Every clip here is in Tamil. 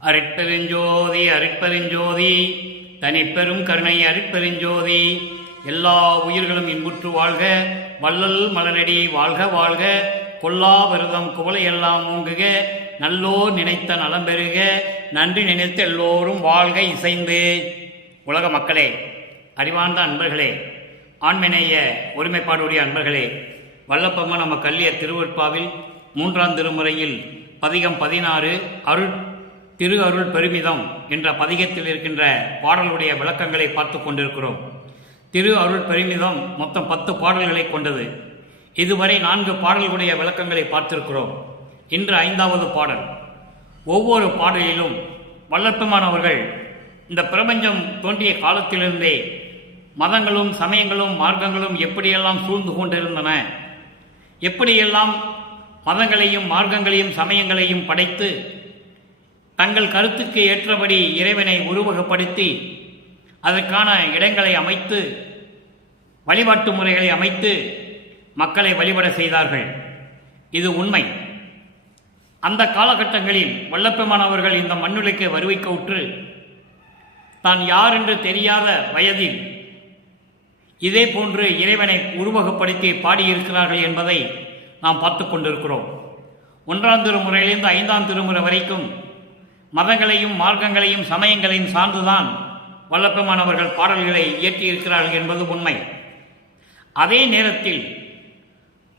அருட்பெருஞ்சோதி அருட்பெருஞ்சோதி தனிப்பெரும் கருணை அருட்பெருஞ்சோதி. எல்லா உயிர்களும் இன்புற்று வாழ்க, வள்ளல் மலரடி வாழ்க வாழ்க, கொல்லா விரதம் குவளையெல்லாம் ஓங்குக, நல்லோர் நினைத்த நலம் பெறுக, நன்றி நினைத்த எல்லோரும் வாழ்க இசைந்து. உலக மக்களே, அறிவார்ந்த அன்பர்களே, ஆண்மநேய ஒருமைப்பாடுடைய அன்பர்களே, வல்லப்பம்ம நம்ம கல்லிய திருவருட்பாவில் 3ஆம் திருமுறையில் பதிகம் 16 திரு அருள் பெருமிதம் என்ற பதிகத்தில் இருக்கின்ற பாடலுடைய விளக்கங்களை பார்த்து கொண்டிருக்கிறோம். திரு அருள் பெருமிதம் மொத்தம் 10 பாடல்களை கொண்டது. இதுவரை 4 பாடல்களுடைய விளக்கங்களை பார்த்திருக்கிறோம். இன்று 5வது பாடல். ஒவ்வொரு பாடலிலும் வல்லப்பெருமானவர்கள் இந்த பிரபஞ்சம் தோன்றிய காலத்திலிருந்தே மதங்களும் சமயங்களும் மார்க்கங்களும் எப்படியெல்லாம் சூழ்ந்து கொண்டிருந்தன, எப்படியெல்லாம் மதங்களையும் மார்க்கங்களையும் சமயங்களையும் படைத்து தங்கள் கருத்துக்கு ஏற்றபடி இறைவனை உருவகப்படுத்தி அதற்கான இடங்களை அமைத்து வழிபாட்டு முறைகளை அமைத்து மக்களை வழிபட செய்தார்கள். இது உண்மை. அந்த காலகட்டங்களில் வல்லப்பெருமானவர்கள் இந்த மண்ணுலைக்கு வருவிக்க உற்று தான் யார் என்று தெரியாத வயதில் இதே போன்று இறைவனை உருவகப்படுத்தி பாடியிருக்கிறார்கள் என்பதை நாம் பார்த்து கொண்டிருக்கிறோம். 1ஆம் திருமுறையிலிருந்து 5ஆம் திருமுறை வரைக்கும் மதங்களையும் மார்க்கங்களையும் சமயங்களையும் சார்ந்துதான் வல்லப்பெருமானவர்கள் பாடல்களை இயற்றியிருக்கிறார்கள் என்பது உண்மை. அதே நேரத்தில்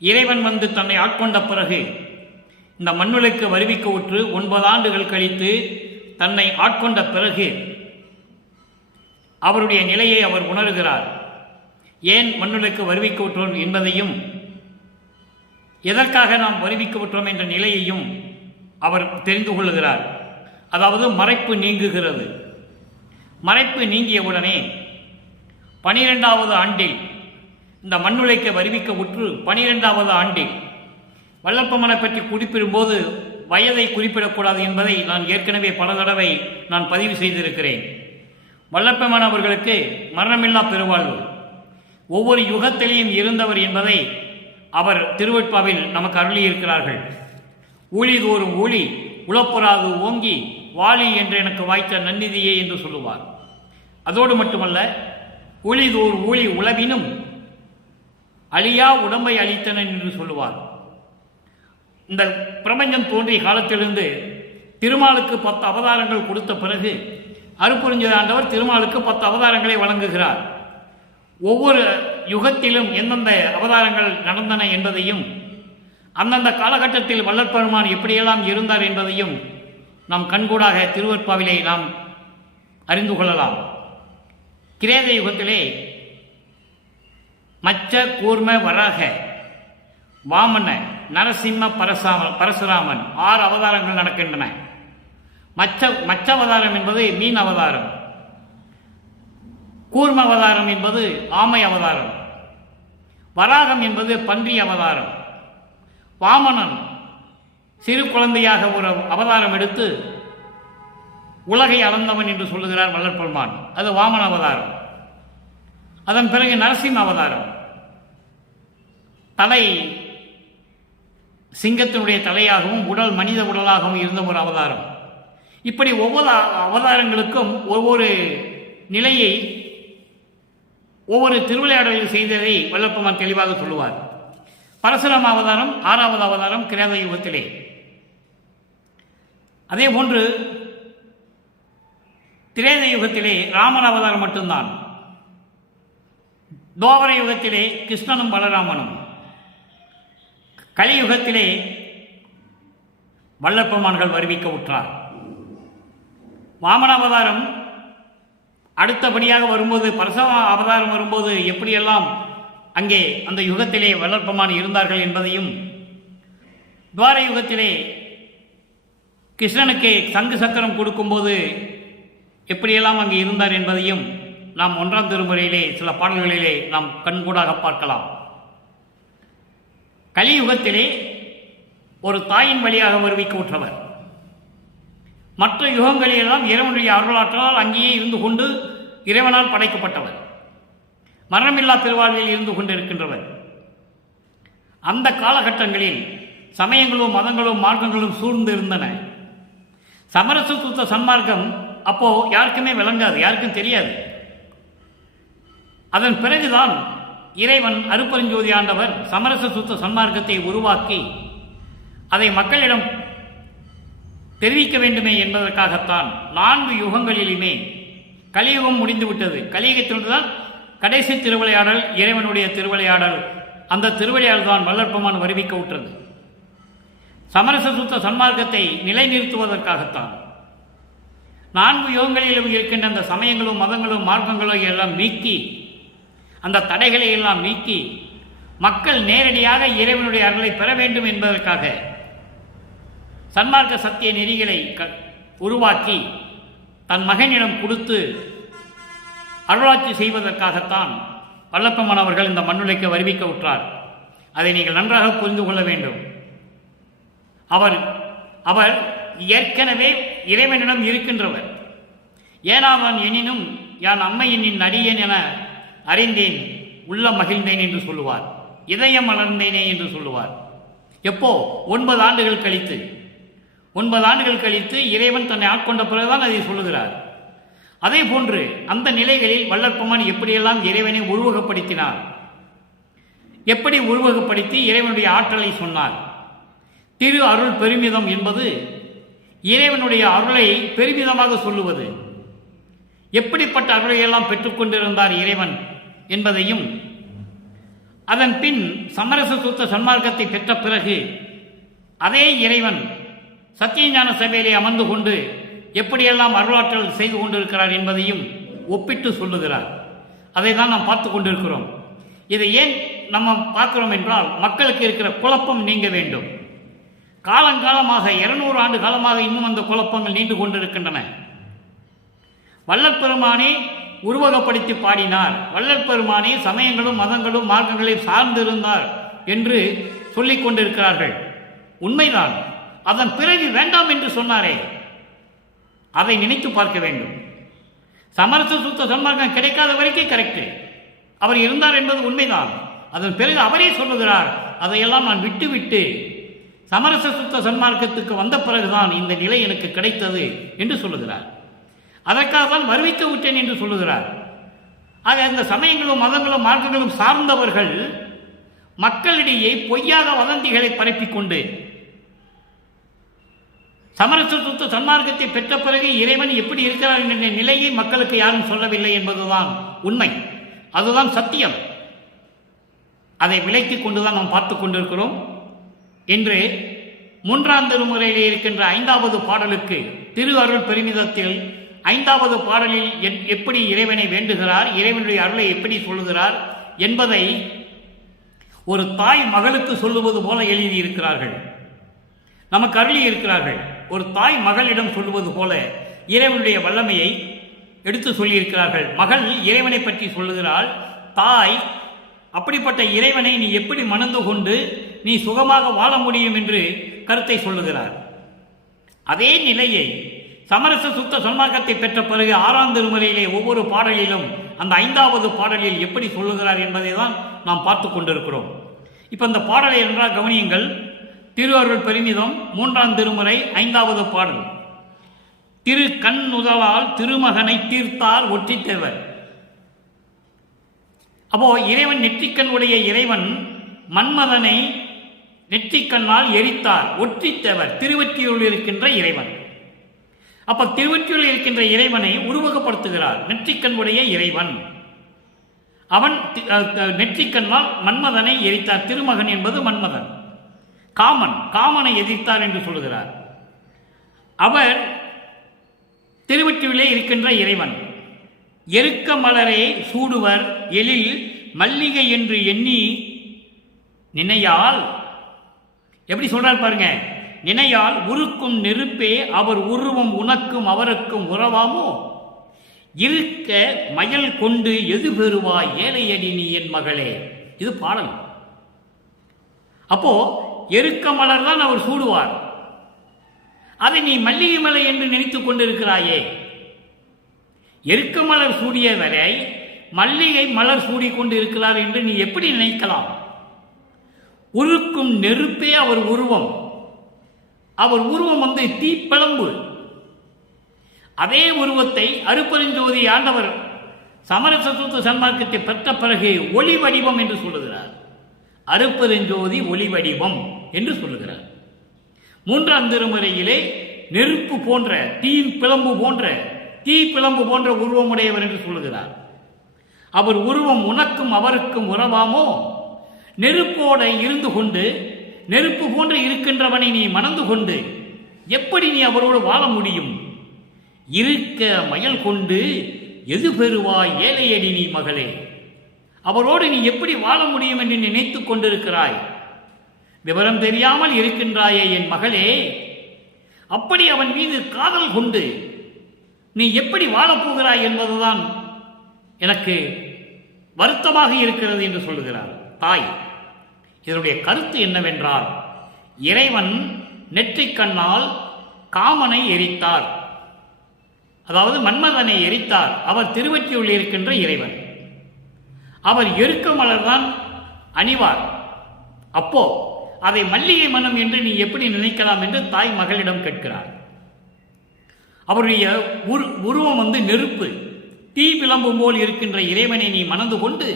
இறைவன் வந்து தன்னை ஆட்கொண்ட பிறகு இந்த மண்ணுலைக்கு வருவிக்க உற்று 9 ஆண்டுகள் கழித்து தன்னை ஆட்கொண்ட பிறகு அவருடைய நிலையை அவர் உணர்கிறார். ஏன் மண்ணுலைக்கு வருவிக்க உற்றோம் என்பதையும் எதற்காக நாம் வருவிக்க உற்றோம் என்ற நிலையையும் அவர் தெரிந்து கொள்கிறார். அதாவது மறைப்பு நீங்குகிறது. மறைப்பு நீங்கியவுடனே 12வது ஆண்டில் இந்த மண்ணுலைக்கு வருவிக்க உற்று 12வது ஆண்டில் வல்லப்பெருமானை பற்றி குறிப்பிடும்போது வயதை குறிப்பிடக்கூடாது என்பதை நான் ஏற்கனவே பல தடவை நான் பதிவு செய்திருக்கிறேன். வல்லப்பெருமான் அவர்களுக்கு மரணமில்லா பெருவாழ்வு, ஒவ்வொரு யுகத்திலேயும் இருந்தவர் என்பதை அவர் திருவருட்பாவில் நமக்கு அருளியிருக்கிறார்கள். ஊழிதோறும் ஊழி உளப்புறாது ஓங்கி வாழி என்று எனக்கு வாய்த்த நன்னிதியே என்று சொல்லுவார். அதோடு மட்டுமல்ல, ஊழிதோர் ஊழி உளவினும் அழியா உடம்பை அளித்தனன் என்று சொல்லுவார். இந்த பிரபஞ்சம் தோன்றிய காலத்திலிருந்து திருமாலுக்கு 10 அவதாரங்கள் கொடுத்த பிறகு அருட்பெருஞ்சோதி திருமாலுக்கு 10 அவதாரங்களை வழங்குகிறார். ஒவ்வொரு யுகத்திலும் எந்தெந்த அவதாரங்கள் நடந்தன என்பதையும் அந்தந்த காலகட்டத்தில் வல்லப்பெருமான் எப்படியெல்லாம் இருந்தார் என்பதையும் நாம் கண்கூடாக திருவருட்பாவிலே நாம் அறிந்து கொள்ளலாம். கிரேத யுகத்திலே மச்ச கூர்ம வராக வாமன நரசிம்ம பரசுராமன் 6 அவதாரங்கள் நடக்கின்றன. மச்ச அவதாரம் என்பது மீன் அவதாரம், கூர்ம அவதாரம் என்பது ஆமை அவதாரம், வராகம் என்பது பன்றி அவதாரம், வாமனன் சிறு குழந்தையாக ஒரு அவதாரம் எடுத்து உலகை அளந்தவன் என்று சொல்லுகிறார் வல்லப்பெருமான். அது வாமன அவதாரம். அதன் பிறகு நரசிம்ம அவதாரம், தலை சிங்கத்தினுடைய தலையாகவும் உடல் மனித உடலாகவும் இருந்த ஒரு அவதாரம். இப்படி ஒவ்வொரு அவதாரங்களுக்கும் ஒவ்வொரு நிலையை ஒவ்வொரு திருவிளையாடலில் செய்ததை வல்லப்பெருமான் தெளிவாக சொல்லுவார். பரசுராம அவதாரம் 6வது அவதாரம் கிரேத யுகத்திலே. அதே போன்று திரேத யுகத்திலே ராமன் அவதாரம் மட்டும்தான். துவாபர யுகத்திலே கிருஷ்ணனும் பலராமனும், கலியுகத்திலே வல்லப்பெருமான்கள் வருவிக்க உற்றார். வாமன அவதாரம் அடுத்தபடியாக வரும்போது, பரசுராம அவதாரம் வரும்போது எப்படியெல்லாம் அங்கே அந்த யுகத்திலே வல்லப்பெருமான் இருந்தார்கள் என்பதையும், துவார யுகத்திலே கிருஷ்ணனுக்கு சங்கு சக்கரம் கொடுக்கும்போது எப்படியெல்லாம் அங்கே இருந்தார் என்பதையும் நாம் 1ஆம் திருமுறையிலே சில பாடல்களிலே நாம் கண்கூடாக பார்க்கலாம். கலியுகத்திலே ஒரு தாயின் வழியாக வருவிக்க உற்றவர். மற்ற யுகங்களிலெல்லாம் இறைவனுடைய அருளாற்றலால் அங்கேயே இருந்து கொண்டு இறைவனால் படைக்கப்பட்டவர், மரணமில்லா பெருவாழ்வில் இருந்து கொண்டிருக்கின்றவர். அந்த காலகட்டங்களில் சமயங்களும் மதங்களும் மார்க்கங்களும் சூழ்ந்து இருந்தன. சமரச சுத்த சன்மார்க்கம் அப்போ யாருக்குமே விளங்காது, யாருக்கும் தெரியாது. அதன் பிறகுதான் இறைவன் அருப்பெருஞ்சோதி ஆண்டவர் சமரச சுத்த சன்மார்க்கத்தை உருவாக்கி அதை மக்களிடம் தெரிவிக்க வேண்டுமே என்பதற்காகத்தான் 4 யுகங்களிலுமே கலியுகம் முடிந்துவிட்டது. கலியுகத்தில்தான் கடைசி திருவிளையாடல், இறைவனுடைய திருவிளையாடல். அந்த திருவிளையாடல் தான் வல்லற்பெருமான் வருவிக்க விட்டது. சமரச சுத்த சன்மார்க்கத்தை நிலைநிறுத்துவதற்காகத்தான் 4 யுகங்களிலும் இருக்கின்ற அந்த சமயங்களும் மதங்களும் மார்க்கங்களும் எல்லாம் நீக்கி, அந்த தடைகளை எல்லாம் நீக்கி மக்கள் நேரடியாக இறைவனுடைய அருளை பெற வேண்டும் என்பதற்காக சன்மார்க்க சத்திய நெறிகளை உருவாக்கி தன் மகனிடம் கொடுத்து அருளாட்சி செய்வதற்காகத்தான் வல்லப்பெருமான் அவர்கள் இந்த மண்ணுலைக்கு வருவிக்க விட்டார். அதை நீங்கள் நன்றாக புரிந்து கொள்ள வேண்டும். அவர் ஏற்கனவே இறைவனிடம் இருக்கின்றவர். ஏனாவன் எனினும் யான் அம்மையினின் அடியேன் என அறிந்தேன், உள்ள மகிழ்ந்தேன் என்று சொல்லுவார். இதயம் மலர்ந்தேனே என்று சொல்லுவார். எப்போ? 9 ஆண்டுகள் கழித்து. 9 ஆண்டுகள் கழித்து இறைவன் தன்னை ஆட்கொண்ட பிறகுதான் அதை சொல்லுகிறார். அதே போன்று அந்த நிலைகளில் வல்லற்பெருமான் எப்படியெல்லாம் இறைவனை உருவகப்படுத்தினார், எப்படி உருவகப்படுத்தி இறைவனுடைய ஆற்றலை சொன்னார். திரு அருள் பெருமிதம் என்பது இறைவனுடைய அருளை பெருமிதமாக சொல்லுவது. எப்படிப்பட்ட அருளையெல்லாம் பெற்றுக்கொண்டிருந்தார் இறைவன் என்பதையும், அதன் பின் சமரச சுத்த சன்மார்க்கத்தை பெற்ற பிறகு அதே இறைவன் சத்தியஞான சபையிலே அமர்ந்து கொண்டு எப்படியெல்லாம் அருளாற்றல் செய்து கொண்டிருக்கிறார் என்பதையும் ஒப்பிட்டு சொல்லுகிறார். அதை தான் நாம் பார்த்து கொண்டிருக்கிறோம். இதை ஏன் நம்ம பார்க்கிறோம் என்றால், மக்களுக்கு இருக்கிற குழப்பம் நீங்க வேண்டும். காலங்காலமாக 200 ஆண்டு காலமாக இன்னும் அந்த குழப்பங்கள் நீண்டு கொண்டிருக்கின்றன. வல்லற்பெருமானே உருவகப்படுத்தி பாடினார், வல்லற்பெருமானே சமயங்களும் மதங்களும் மார்க்கங்களையும் சார்ந்திருந்தார் என்று சொல்லிக் கொண்டிருக்கிறார்கள். உண்மைதான். அதன் பிறகு வேண்டாம் என்று சொன்னாரே, அதை நினைத்து பார்க்க வேண்டும். சமரச சுத்த சன்மார்க்கம் கிடைக்காத வரைக்கும் கரெக்ட், அவர் இருந்தார் என்பது உண்மைதான். அதன் பிறகு அவரே சொல்லுகிறார், அதையெல்லாம் நான் விட்டு சமரச சுத்த சன்மார்க்கத்துக்கு வந்த பிறகுதான் இந்த நிலை எனக்கு கிடைத்தது என்று சொல்லுகிறார். அதற்காக தான் வருவிக்க விட்டேன் என்று சொல்லுகிறார். ஆக இந்த சமயங்களும் மதங்களும் மார்க்கங்களும் சார்ந்தவர்கள் மக்களிடையே பொய்யாக வதந்திகளை பரப்பிக்கொண்டு சமரச சுத்த சன்மார்க்கத்தை பெற்ற பிறகு இறைவன் எப்படி இருக்கிறார் என்ற நிலையை மக்களுக்கு யாரும் சொல்லவில்லை என்பதுதான் உண்மை. அதுதான் சத்தியம். அதை விலக்கிக் கொண்டுதான் நாம் பார்த்து கொண்டிருக்கிறோம். இன்று 3ஆம் திருமுறையிலே இருக்கின்ற 5வது பாடலுக்கு திரு அருள் பெருமிதத்தில் 5வது பாடலில் எப்படி இறைவனை வேண்டுகிறார், இறைவனுடைய அருளை எப்படி சொல்லுகிறார் என்பதை ஒரு தாய் மகளுக்கு சொல்லுவது போல எழுதியிருக்கிறார்கள். நமக்கு அருளி இருக்கிறார்கள். ஒரு தாய் மகளிடம் சொல்லுவது போல இறைவனுடைய வல்லமையை எடுத்து சொல்லியிருக்கிறார்கள். மகள் இறைவனை பற்றி சொல்லுகிறாள். தாய் அப்படிப்பட்ட இறைவனை நீ எப்படி மணந்து கொண்டு நீ சுகமாக வாழ முடியும் என்று கருத்தை சொல்லுகிறார். அதே நிலையை சமரச சுத்த சன்மார்க்கத்தை பெற்ற பிறகு 6ஆம் திருமுறையிலே ஒவ்வொரு பாடலிலும் அந்த 5வது பாடலில் எப்படி சொல்லுகிறார் என்பதை தான் நாம் பார்த்து கொண்டிருக்கிறோம். இப்போ இந்த பாடலை என்றால் கவனியுங்கள். திரு அருள் பெருமிதம் 3ஆம் திருமுறை 5வது பாடல். திரு கண் நுதலால் திருமகனை தீர்த்தார் ஒற்றித்தேவர். அப்போ இறைவன் நெற்றிக்கண் உடைய இறைவன் மன்மதனை நெற்றிக்கண்ணால் எரித்தார். ஒற்றித்தேவர் திருவொற்றியூரில் இருக்கின்ற இறைவன். அப்ப திருவொற்றியூரில் இருக்கின்ற இறைவனை உருவகப்படுத்துகிறார். நெற்றிக்கண் உடைய இறைவன் அவன் நெற்றிக்கண்ணால் மன்மதனை எரித்தார். திருமகன் என்பது மன்மதன், காமனை எதிர்த்தார் என்று சொல்லுகிறார். அவர் திருவொற்றியூரிலே இருக்கின்ற இறைவன். எருக்க மலரே சூடுவர் எழில் மல்லிகை என்று எண்ணி நினையால், எப்படி சொல்றார் பாருங்க, நினையால் உருக்கும் நெருப்பே அவர் உருவம் உனக்கும் அவருக்கும் உறவாமோ, இருக்க மயல் கொண்டு எது பெறுவாய் ஏழையடி நீ என் மகளே. இது பாடல். அப்போ எருக்க மலர் தான் அவர் சூடுவார். அதை நீ மல்லிகை மலை என்று நினைத்துக் கொண்டிருக்கிறாயே. எருக்க மலர் சூடிய வரை மல்லிகை மலர் சூடிக்கொண்டு இருக்கிறார் என்று நீ எப்படி நினைக்கலாம்? உருக்கும் நெருப்பே அவர் உருவம். அவர் உருவம் தீப்பிழம்பு. அதே உருவத்தை அருப்பெருஞ்சோதி ஆண்டவர் சமரச சுத்த சன்மார்க்கத்தை பெற்ற பிறகு ஒளி வடிவம் என்று சொல்லுகிறார். அருப்பெருஞ்சோதி ஒளி வடிவம் என்று சொல்லுகிறார். மூன்றாம் திருமுறையிலே நெருப்பு போன்ற தீ பிளம்பு போன்ற உருவமுடையவர் என்று சொல்லுகிறார். அவர் உருவம் உனக்கும் அவருக்கும் உறவாமோ? நெருப்போட இருந்து கொண்டு நெருப்பு போன்று இருக்கின்றவனை நீ மணந்து கொண்டு எப்படி நீ அவரோடு வாழ முடியும்? இருக்க மயல் கொண்டு எது பெறுவாய் ஏழையடி நீ மகளே. அவரோடு நீ எப்படி வாழ முடியும் என்று நினைத்துக் கொண்டிருக்கிறாய். விவரம் தெரியாமல் இருக்கின்றாயே என் மகளே. அப்படி அவன் மீது காதல் கொண்டு நீ எப்படி வாழப்போகிறாய் என்பதுதான் எனக்கு வருத்தமாக இருக்கிறது என்று சொல்லுகிறார் தாய். இதனுடைய கருத்து என்னவென்றால், இறைவன் நெற்றிக் கண்ணால் காமனை எரித்தார், அதாவது மன்மதனை எரித்தார். அவர் திருவற்றியுள் இருக்கின்ற இறைவன். அவர் எருக்க மலர்தான் அணிவார். அப்போ அதை மல்லிகை மனம் என்று நீ எப்படி நினைக்கலாம் என்று தாய் மகளிடம் கேட்கிறார். அவருடைய உருவம் நெருப்பு, தீ விளம்பும் போல் இருக்கின்ற இறைவனை நீ மணந்து கொண்டு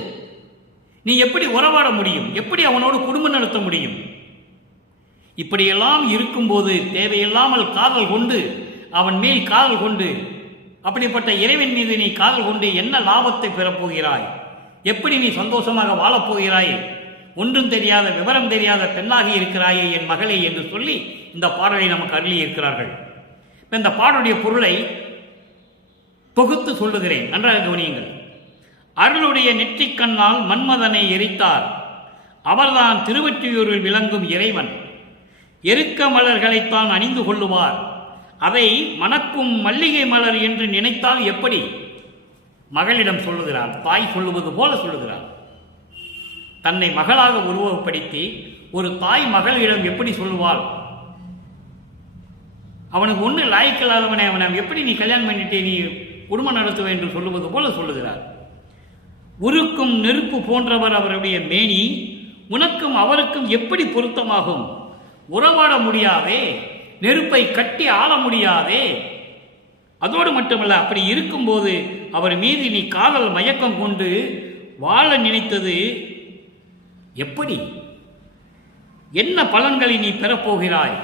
நீ எப்படி உறவாட முடியும்? எப்படி அவனோடு குடும்பம் நடத்த முடியும்? இப்படியெல்லாம் இருக்கும்போது தேவையில்லாமல் காதல் கொண்டு அவன் மேல் காதல் கொண்டு அப்படிப்பட்ட இறைவன் மீது நீ காதல் கொண்டு என்ன லாபத்தை பெறப்போகிறாய்? எப்படி நீ சந்தோஷமாக வாழப்போகிறாய்? ஒன்றும் தெரியாத விவரம் தெரியாத பெண்ணாக இருக்கிறாயே என் மகளே என்று சொல்லி இந்த பாடலை நமக்கு அருளி இருக்கிறார்கள். இந்த பாடலுடைய பொருளை தொகுத்து சொல்லுகிறேன், நன்றாக கவனியுங்கள். அருளுடைய நெற்றிக் கண்ணால் மன்மதனை எரித்தார், அவர்தான் திருவொற்றியூரில் விளங்கும் இறைவன். எருக்க மலர்களைத்தான் அணிந்து கொள்ளுவார், அதை மணக்கும் மல்லிகை மலர் என்று நினைத்தால் எப்படி? மகளிடம் சொல்லுகிறார், தாய் சொல்லுவது போல சொல்லுகிறார். தன்னை மகளாக உருவகப்படுத்தி ஒரு தாய் மகளிடம் எப்படி சொல்லுவாள்? அவனுக்கு ஒன்று லாய்க்கில்லாதவனை அவனை எப்படி நீ கல்யாணம் பண்ணிட்டு நீ குடும்பம் நடத்துவ என்று சொல்லுவது போல சொல்லுகிறார். உருக்கும் நெருப்பு போன்றவர் அவருடைய மேனி, உனக்கும் அவருக்கும் எப்படி பொருத்தமாகும்? உறவாட முடியாதே, நெருப்பை கட்டி ஆள முடியாதே. அதோடு மட்டுமல்ல, அப்படி இருக்கும்போது அவர் மீது நீ காதல் மயக்கம் கொண்டு வாழ நினைத்தது எப்படி? என்ன பலன்களை நீ பெறப்போகிறாய்?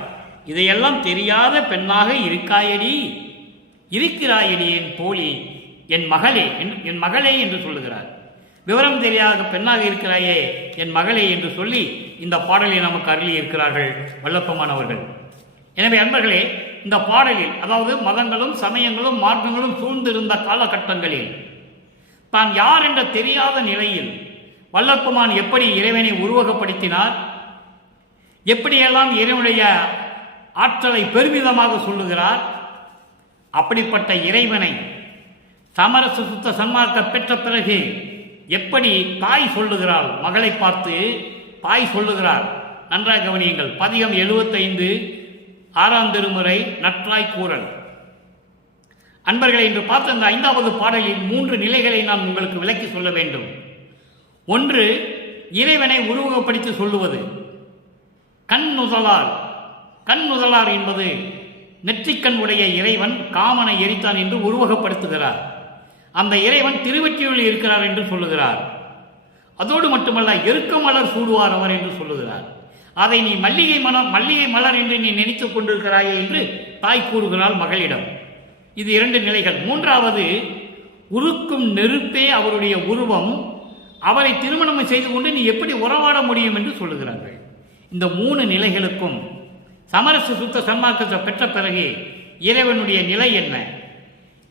இதையெல்லாம் தெரியாத பெண்ணாக இருக்கிறாயடி என் தோழி, என் மகளே என்று சொல்லுகிறார். விவரம் தெரியாத பெண்ணாக இருக்கிறாயே என் மகளே என்று சொல்லி இந்த பாடலை நமக்கு அருளி இருக்கிறார்கள் வல்லப்பமானவர்கள். எனவே அன்பர்களே, இந்த பாடலில், அதாவது மதங்களும் சமயங்களும் மார்க்கங்களும் சூழ்ந்திருந்த காலகட்டங்களில் தான் யார் என்ற தெரியாத நிலையில் வல்லப்பமான் எப்படி இறைவனை உருவகப்படுத்தினார், எப்படியெல்லாம் இறைவனுடைய ஆற்றலை பெருமிதமாக சொல்லுகிறார், அப்படிப்பட்ட இறைவனை சமரச சுத்த சன்மார்க்க பெற்ற பிறகு எப்படி தாய் சொல்லுகிறாள், மகளை பார்த்து தாய் சொல்லுகிறார். நன்றாக கவனியுங்கள். பதிகம் 75 6ஆம் திருமுறை நற்றாய் கூறல். அன்பர்களை, இன்று பார்த்த இந்த 5வது பாடலில் 3 நிலைகளை நான் உங்களுக்கு விளக்கி சொல்ல வேண்டும். ஒன்று, இறைவனை உருவகப்படுத்தி சொல்லுவது. கண் நுதலார் என்பது நெற்றிக்கண் உடைய இறைவன் காமனை எரித்தான் என்று உருவகப்படுத்துகிறார். அந்த இறைவன் திருவொற்றியூரில் இருக்கிறார் என்று சொல்லுகிறார். அதோடு மட்டுமல்ல, எருக்க மலர் சூடுவார் அவர் என்று சொல்லுகிறார். அதை நீ மல்லிகை மலர் என்று நீ நினைத்துக் கொண்டிருக்கிறாயே என்று தாய் கூறுகிறாள் மகளிடம். இது 2 நிலைகள். 3வது, உருக்கும் நெருப்பே அவருடைய உருவம், அவரை திருமணம் செய்து கொண்டு நீ எப்படி உறவாட முடியும் என்று சொல்லுகிறார்கள். இந்த 3 நிலைகளுக்கும் சமரச சுத்த சன்மார்க்கத்தை பெற்ற பிறகு இறைவனுடைய நிலை என்ன,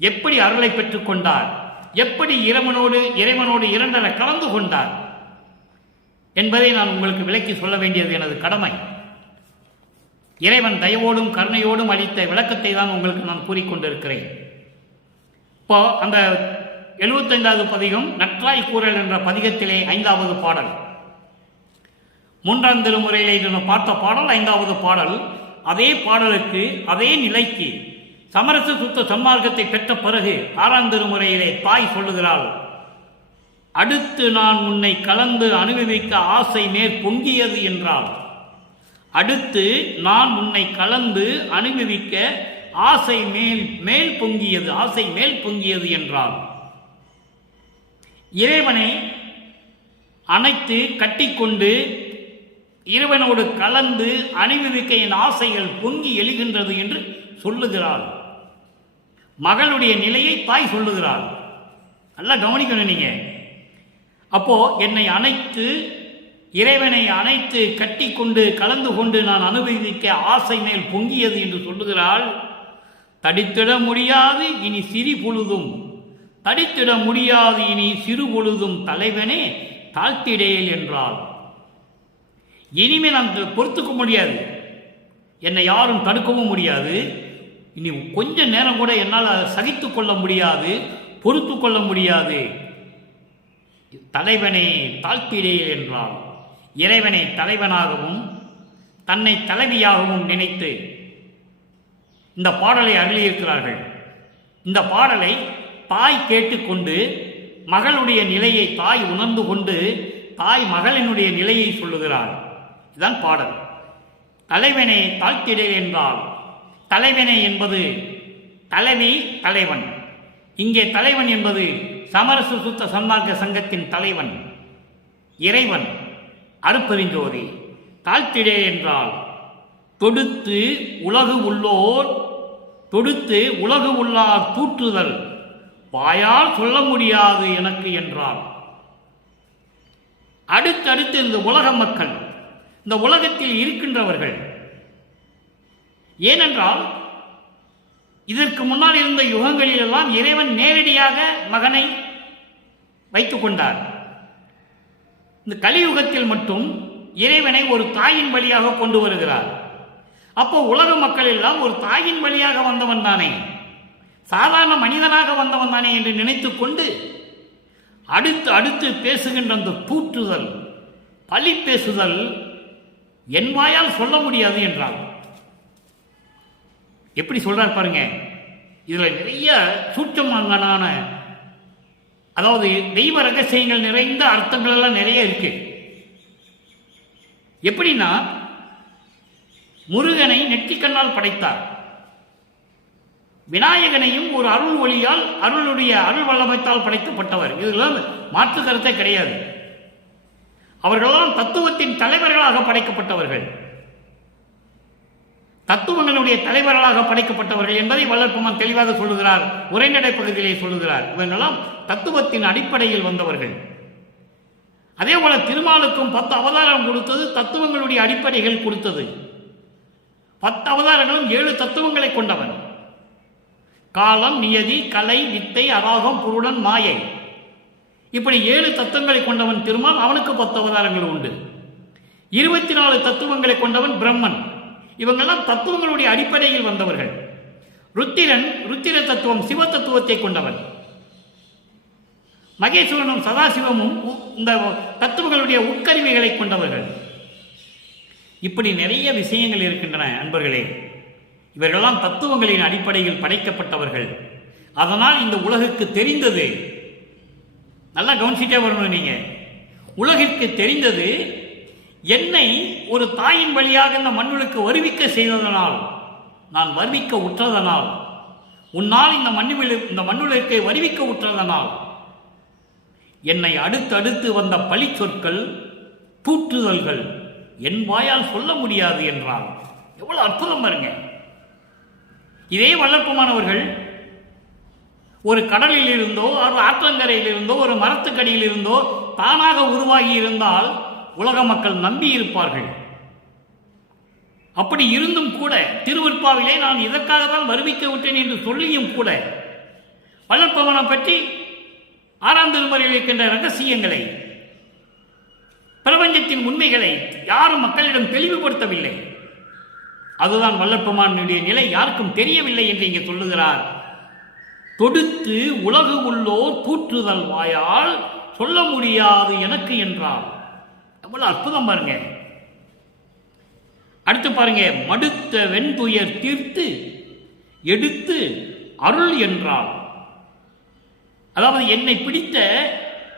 எப்படி அருளை பெற்றுக் கொண்டார், எப்படி இறைவனோடு இரண்டர கலந்து கொண்டார் என்பதை நான் உங்களுக்கு விளக்கி சொல்ல வேண்டியது எனது கடமை. இறைவன் தயவோடும் கருணையோடும் அளித்த விளக்கத்தை தான் உங்களுக்கு நான் கூறிக்கொண்டிருக்கிறேன். இப்போ அந்த 75வது பதிகம் நற்றாய் கூறல் என்ற பதிகத்திலே 5வது பாடல், 3ஆம் திருமுறையிலே நாம் பார்த்த பாடல் 5வது பாடல். அதே பாடலுக்கு, அதே நிலைக்கு சமரச சுத்த சன்மார்க்கத்தை பெற்ற பிறகு 6ஆம் திருமுறையிலே தாய் சொல்லுகிறாள், அடுத்து நான் உன்னை கலந்து அனுபவிக்க ஆசை மேற் பொங்கியது என்றாள். அடுத்து நான் உன்னை கலந்து அனுபவிக்க ஆசை மேல் பொங்கியது, ஆசை மேல் பொங்கியது என்றால் இறைவனை அணைத்து கட்டிக்கொண்டு இறைவனோடு கலந்து அணிவிக்க என் ஆசைகள் பொங்கி எழுகின்றது என்று சொல்லுகிறாள். மகளுடைய நிலையை தாய் சொல்லுகிறாள். நல்லா கவனிக்கணும் நீங்க. அப்போ என்னை அணைத்து இறைவனை அணைத்து கட்டி கொண்டு கலந்து கொண்டு நான் அனுபவிக்க ஆசை மேல் பொங்கியது என்று சொல்லுகிறாள். தடித்திட முடியாது இனி சிறு பொழுதும், தடித்திட முடியாது இனி சிறு பொழுதும் தலைவனே தாழ்த்திடேல் என்றாள். இனிமே நான் பொறுத்துக்க முடியாது, என்னை யாரும் தடுக்கவும் முடியாது, இனி கொஞ்ச நேரம் கூட என்னால் சகித்து கொள்ள முடியாது, பொறுத்து கொள்ள முடியாது. தலைவனை தாழ்த்திடேல் என்றால் இறைவனை தலைவனாகவும் தன்னை தலைவியாகவும் நினைத்து இந்த பாடலை அருளியிருக்கிறார்கள். இந்த பாடலை தாய் கேட்டுக்கொண்டு மகளுடைய நிலையை தாய் உணர்ந்து கொண்டு தாய் மகளினுடைய நிலையை சொல்லுகிறாள். இதுதான் பாடல். தலைவனை தாழ்த்திடேல் என்றால் தலைவனை என்பது தலைவி, தலைவன். இங்கே தலைவன் என்பது சமரச சுத்த சன்மார்க்க சங்கத்தின் தலைவன் இறைவன் அருட்பெருஞ்சோதி. தாழ்த்திடே என்றால் தொடுத்து உலகு உள்ளோர், தொடுத்து உலகு உள்ளார் தூற்றுதல் வாயால் சொல்ல முடியாது எனக்கு என்றால். அடுத்தடுத்து இந்த உலக மக்கள், இந்த உலகத்தில் இருக்கின்றவர்கள், ஏனென்றால் இதற்கு முன்னால் இருந்த யுகங்களிலெல்லாம் இறைவன் நேரடியாக மகனை வைத்துக் கொண்டார். இந்த கலியுகத்தில் மட்டும் இறைவனை ஒரு தாயின் வழியாக கொண்டு வருகிறார். அப்போ உலக மக்கள் எல்லாம் ஒரு தாயின் வழியாக வந்தவன் தானே, சாதாரண மனிதனாக வந்தவன் தானே என்று நினைத்து கொண்டு அடுத்து அடுத்து பேசுகின்ற அந்த தூற்றுதல், பழி பேசுதல் என் வாயால் சொல்ல முடியாது என்றார். எப்படி சொல்றார் பாருங்க. இதுல நிறைய சூட்சமாங்கனான, அதாவது தெய்வ ரகசியங்கள் நிறைந்த அர்த்தங்கள் எல்லாம் நிறைய இருக்கு. எப்படின்னா, முருகனை நெற்றிக்கண்ணால் படைத்தார், விநாயகனையும் ஒரு அருள் ஒளியால் அருளுடைய அருள் வல்லமைத்தால் படைக்கப்பட்டவர். இதெல்லாம் மாற்று கருத்தே கிடையாது. அவர்களெல்லாம் தத்துவத்தின் தலைவர்களாக படைக்கப்பட்டவர்கள், தத்துவங்களுடைய தலைவர்களாக படைக்கப்பட்டவர்கள் என்பதை வள்ளற்பெருமான் தெளிவாக சொல்லுகிறார். உரைநடை பகுதியிலே சொல்லுகிறார். இவர்களெல்லாம் தத்துவத்தின் அடிப்படையில் வந்தவர்கள். அதே போல திருமாலுக்கும் 10 அவதாரம் கொடுத்தது தத்துவங்களுடைய அடிப்படைகள் கொடுத்தது. 10 அவதாரங்களும் 7 தத்துவங்களை கொண்டவன். காலம், நியதி, கலை, வித்தை, அராகம், புருடன், மாயை, இப்படி 7 தத்துவங்களை கொண்டவன் திருமால். அவனுக்கு 10 அவதாரங்கள் உண்டு. 24 தத்துவங்களை கொண்டவன் பிரம்மன். இவங்கெல்லாம் தத்துவங்களுடைய அடிப்படையில் வந்தவர்கள். ருத்திரன் ருத்திர தத்துவம், சிவ தத்துவத்தை கொண்டவன். மகேஸ்வரனும் சதாசிவமும் இந்த தத்துவங்களுடைய உட்கருவிகளை கொண்டவர்கள். இப்படி நிறைய விஷயங்கள் இருக்கின்றன அன்பர்களே. இவர்களெல்லாம் தத்துவங்களின் அடிப்படையில் படைக்கப்பட்டவர்கள். அதனால் இந்த உலகுக்கு தெரிந்தது, நல்லா கவனிச்சுட்டே வரணும் நீங்க, உலகிற்கு தெரிந்தது என்னை ஒரு தாயின் வழியாக இந்த மண்ணுக்கு வருவிக்க செய்ததனால், நான் வருவிக்க உற்றதனால், உன்னால் இந்த மண்ணுக்கு வருவிக்க உற்றதனால் என்னை அடுத்தடுத்து வந்த பழி சொற்கள், தூற்றுதல்கள் என் வாயால் சொல்ல முடியாது என்றால் எவ்வளவு அற்புதம் பாருங்க. இதே வள்ளற்பெருமானவர்கள் ஒரு கடலில் இருந்தோ, ஒரு ஆற்றங்கரையில் இருந்தோ, ஒரு மரத்துக்கடியில் இருந்தோ தானாக உருவாகி இருந்தால் உலக மக்கள் நம்பி இருப்பார்கள். அப்படி இருந்தும் கூட திருவருட்பாவிலே நான் இதற்காக தான் வருவிக்க விட்டேன் என்று சொல்லியும் கூட வள்ளற்பெருமானை பற்றி 6ஆம் திருமுறையில் இருக்கின்ற ரகசியங்களை, பிரபஞ்சத்தின் உண்மைகளை யாரும் மக்களிடம் தெளிவுபடுத்தவில்லை. அதுதான் வள்ளற்பெருமானுடைய நிலை யாருக்கும் தெரியவில்லை என்று இங்கே சொல்லுகிறார். தொடுத்து உலகு உள்ளோர் தூற்றுதல் வாயால் சொல்ல முடியாது எனக்கு என்றால் எவ்வளவு அற்புதம் பாருங்க. அடுத்து பாருங்க, மடுத்த வெண்துயர் தீர்த்து எடுத்து அருள் என்றால், அதாவது என்னை பிடித்த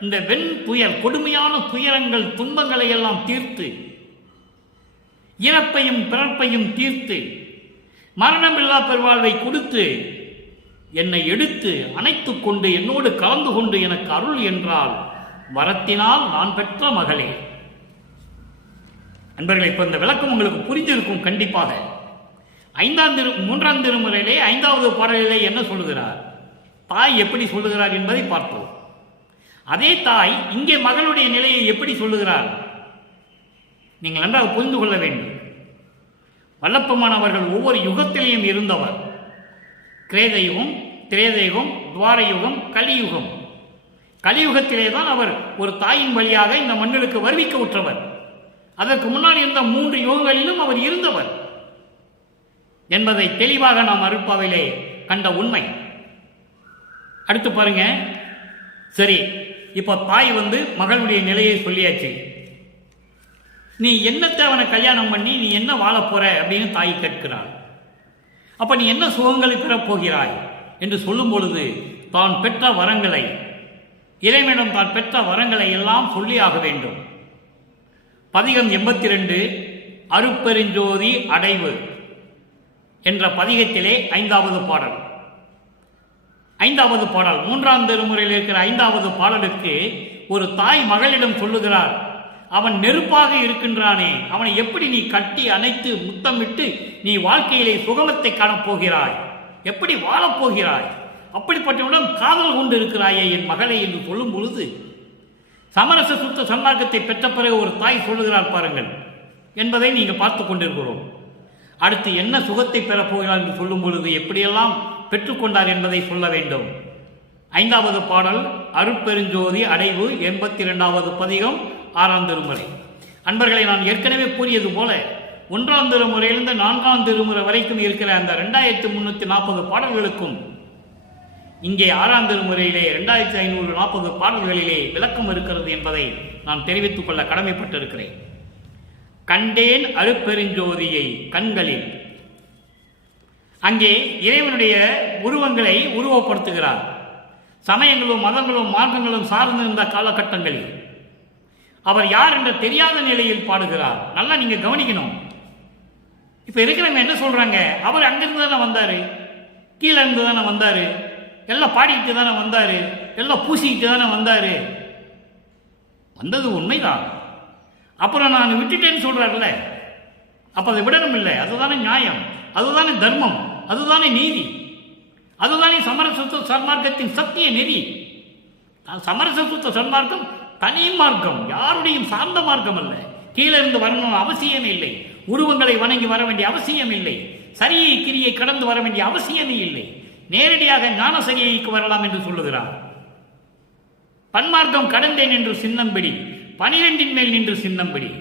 இந்த வெண் துயர், கொடுமையான துயரங்கள், துன்பங்களை எல்லாம் தீர்த்து, இறப்பையும் பிறப்பையும் தீர்த்து, மரணமில்லா பெருவாழ்வை கொடுத்து என்னை எடுத்து அணைத்துக் கொண்டு என்னோடு கலந்து கொண்டு எனக்கு அருள் என்றால் வரத்தினால் நான் பெற்ற மகளே. அன்பர்களே, இப்ப இந்த விளக்கம் உங்களுக்கு புரிஞ்சிருக்கும் கண்டிப்பாக. 3ஆம் திருமுறையிலே 5வது பாடலிலே என்ன சொல்லுகிறார், தாய் எப்படி சொல்லுகிறார் என்பதை பார்த்தோம். அதே தாய் இங்கே மகளுடைய நிலையை எப்படி சொல்லுகிறார் நீங்கள் நன்றாக புரிந்து கொள்ள வேண்டும். வல்லப்பெருமான் அவர்கள் ஒவ்வொரு யுகத்திலேயும் இருந்தவர். கிரேதயுகம், திரேதயுகம், துவாரயுகம், கலியுகம். கலியுகத்திலே தான் அவர் ஒரு தாயின் வழியாக இந்த மண்ணிற்கு வருவிக்க உற்றவர். அதற்கு முன்னால் இருந்த 3 யுகங்களிலும் அவர் இருந்தவர் என்பதை தெளிவாக நாம் அருட்பாவிலே கண்ட உண்மை. அடுத்து பாருங்க. சரி, இப்போ தாய் மகளுடைய நிலையை சொல்லியாச்சு. நீ என்னத்தை அவனை கல்யாணம் பண்ணி நீ என்ன வாழ போற அப்படின்னு தாய் கேட்கிறார். அப்ப நீ என்ன சுகங்களை பெறப் போகிறாய் என்று சொல்லும் பொழுது தான் பெற்ற வரங்களை, இறைவனிடம் தான் பெற்ற வரங்களை எல்லாம் சொல்லி ஆக வேண்டும். பதிகம் 82 அருட்பெருஞ்சோதி அடைவு என்ற பதிகத்திலே 5வது பாடல். 5வது பாடல் 3ஆம் திருமுறையில் இருக்கிற 5வது பாடலுக்கு ஒரு தாய் மகளிடம் சொல்லுகிறார், அவன் நெருப்பாக இருக்கின்றானே, அவனை எப்படி நீ கட்டி அணைத்து முத்தமிட்டு நீ வாழ்க்கையிலே சுகமத்தை காணப்போகிறாய், எப்படி வாழப்போகிறாய், அப்படிப்பட்டவுடன் காதல் கொண்டு இருக்கிறாயே என் மகளை என்று சொல்லும் பொழுது சமரச சுத்த சன்மார்க்கத்தை பெற்ற பிறகு ஒரு தாய் சொல்லுகிறார் பாருங்கள் என்பதை நீங்கள் பார்த்து கொண்டிருக்கிறோம். அடுத்து என்ன சுகத்தை பெறப்போகிறார் என்று சொல்லும் பொழுது எப்படியெல்லாம் பெற்றுக்கொண்டார் என்பதை சொல்ல வேண்டும். 5வது பாடல் அருட்பெருஞ்சோதி அடைவு 82வது பதிகம் 6ஆம் திருமுறை. அன்பர்களை, நான் ஏற்கனவே கூறியது போல 1ஆம் திருமுறையிலிருந்து 4ஆம் திருமுறை வரைக்கும் இருக்கிற அந்த 2340 பாடல்களுக்கும் இங்கே 6ஆம் திருமுறையிலே 2540 பாடல்களிலே விளக்கம் இருக்கிறது என்பதை நான் தெரிவித்துக் கொள்ள கடமைப்பட்டிருக்கிறேன். கண்டேன் அருட்பெருஞ்சோதியை கண்களில். அங்கே இறைவனுடைய உருவங்களை உருவப்படுத்துகிறார். சமயங்களும் மதங்களும் மார்க்கங்களும் சார்ந்து இருந்த காலகட்டங்களில் அவர் யார் என்ற தெரியாத நிலையில் பாடுகிறார். நல்லா நீங்க கவனிக்கணும். இப்ப இருக்கிறவங்க என்ன சொல்றாங்க, அவர் அங்கிருந்து தானே வந்தாரு, கீழே இருந்து தானே வந்தாரு, எல்லாம் பாடிக்கிட்டு தானே வந்தாரு, எல்லாம் பூசிக்கிட்டு தானே வந்தாரு. வந்தது உண்மைதான். அப்புறம் நான் விட்டுட்டேன்னு சொல்றாருல்ல, அப்ப அதை விடணும் இல்லை. அதுதானே நியாயம், அதுதானே தர்மம், அதுதானே நீதி, அதுதானே சமரசத்துவ சன்மார்க்கத்தின் சத்திய நெறி. சமரசத்துவ சன்மார்க்கம் தனி மார்க்கம், யாருடையும் சார்ந்த மார்க்கம் அல்ல. கீழே இருந்து வரணும் அவசியம் இல்லை, உருவங்களை வணங்கி வர வேண்டிய அவசியம் இல்லை, சரியை கிரியை கடந்து வர வேண்டிய அவசியமே இல்லை. நேரடியாக ஞான சரியைக்கு வரலாம் என்று சொல்லுகிறார். பன்மார்க்கம் கடந்தேன் என்று சின்னம்பிடி, 12 மேல் நின்று சின்னம்பிடி,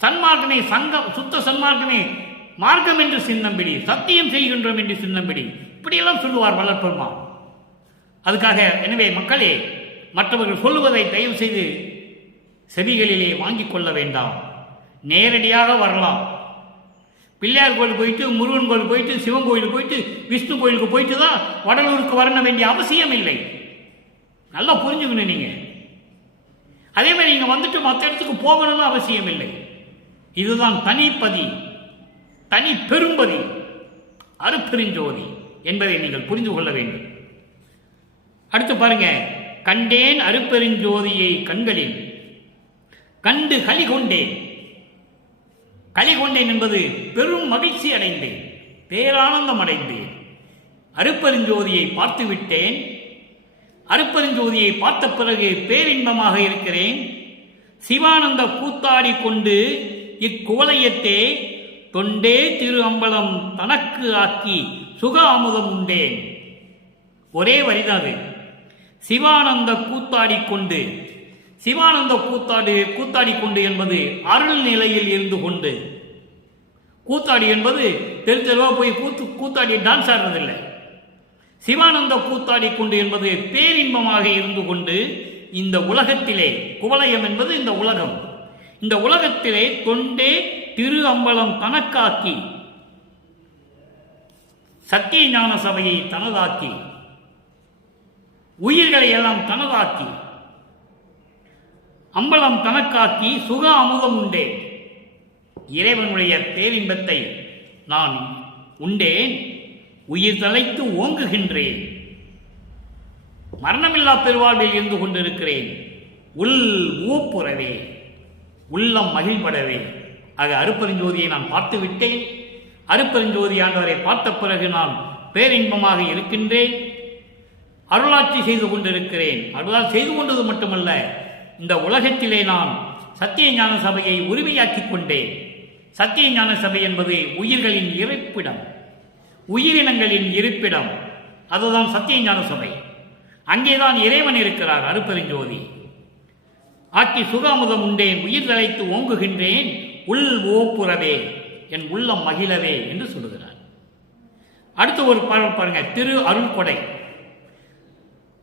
சன்மார்க்கனை சங்கம் சுத்த சன்மார்க்கனை மார்க்கம் என்று சின்னம்பிடி, சத்தியம் செய்கின்றோம் என்று சின்னம்பிடி, இப்படியெல்லாம் சொல்லுவார் வல்லற்பெருமான். அதுக்காக எனவே மக்களே, மற்றவர்கள் சொல்லுவதை தயவு செய்து செவிகளிலே வாங்கிக் கொள்ள வேண்டாம். நேரடியாக வரலாம். பிள்ளையார் கோயில் போயிட்டு, முருகன் கோயில் போயிட்டு, சிவன் கோயிலுக்கு போயிட்டு, விஷ்ணு கோயிலுக்கு போயிட்டு தான் வடலூருக்கு வர வேண்டிய அவசியம் இல்லை. நல்லா புரிஞ்சுக்கணும் நீங்க. அதே மாதிரி நீங்க வந்துட்டு மற்ற இடத்துக்கு போகணும்னு அவசியம் இல்லை. இதுதான் தனிப்பதி, தனி பெரும்பதி, அருட்பெருஞ்சோதி என்பதை நீங்கள் புரிந்து கொள்ள வேண்டும். அடுத்து பாருங்க. கண்டேன் அருட்பெருஞ்சோதியை கண்களில் கண்டு களி கொண்டேன். களி கொண்டேன் என்பது பெரும் மகிழ்ச்சி அடைந்தேன், பேரானந்தம் அடைந்தேன். அருட்பெருஞ்சோதியை பார்த்து விட்டேன். அருட்பெருஞ்சோதியை பார்த்த பிறகு பேரின்பமாக இருக்கிறேன். சிவானந்த கூத்தாடி கொண்டு இக்குவலயத்தே தொண்டே திரு அம்பலம் தனக்கு ஆக்கி சுக அமுதம் உண்டேன். ஒரே வரிதான். சிவானந்த கூத்தாடி கொண்டு, சிவானந்த கூத்தாடி கொண்டு என்பது அருள் நிலையில் இருந்து கொண்டு. கூத்தாடி என்பது தெரு தெருவா போய் கூத்தாடி டான்ஸ் ஆடுறதில்லை. சிவானந்த கூத்தாடி கொண்டு என்பது பேரின்பமாக இருந்து கொண்டு இந்த உலகத்திலே, குவலயம் என்பது இந்த உலகம், இந்த உலகத்திலே தொண்டே திரு அம்பலம் தனக்காக்கி, சத்திய ஞான சபையை தனதாக்கி, உயிர்களை எல்லாம் தனதாக்கி, அம்பலம் தனக்காக்கி சுக அமுதம் உண்டே. இறைவனுடைய பேரின்பத்தை நான் உண்டேன் உயிர் தலைத்து ஓங்குகின்றேன். மரணமில்லா பெருவாழ்வில் இருந்து கொண்டிருக்கிறேன். உள் ஊப்புறவே, உள்ளம் மகிழ்படவே. ஆக அருட்பெருஞ்சோதியை நான் பார்த்து விட்டேன். அருட்பெருஞ்சோதி ஆண்டவரை பார்த்த பிறகு நான் பேரின்பமாக இருக்கின்றேன். அருளாட்சி செய்து கொண்டிருக்கிறேன். அருளால் செய்து கொண்டது மட்டுமல்ல, இந்த உலகத்திலே நான் சத்திய ஞான சபையை உரிமையாக்கிக் கொண்டேன். சத்திய ஞான சபை என்பது உயிர்களின் இருப்பிடம், உயிரினங்களின் இருப்பிடம். அதுதான் சத்திய ஞான சபை. அங்கேதான் இறைவன் இருக்கிறார். அருட்பெருஞ்சோதி ஆட்சி சுகாமுதம் உண்டேன் உயிர் தலைத்து ஓங்குகின்றேன் உள் ஓப்புறவே, என் உள்ளம் மகிழவே என்று சொல்லுகிறார். அடுத்த ஒரு பாடல் பாருங்க, திரு அருள்கொடை.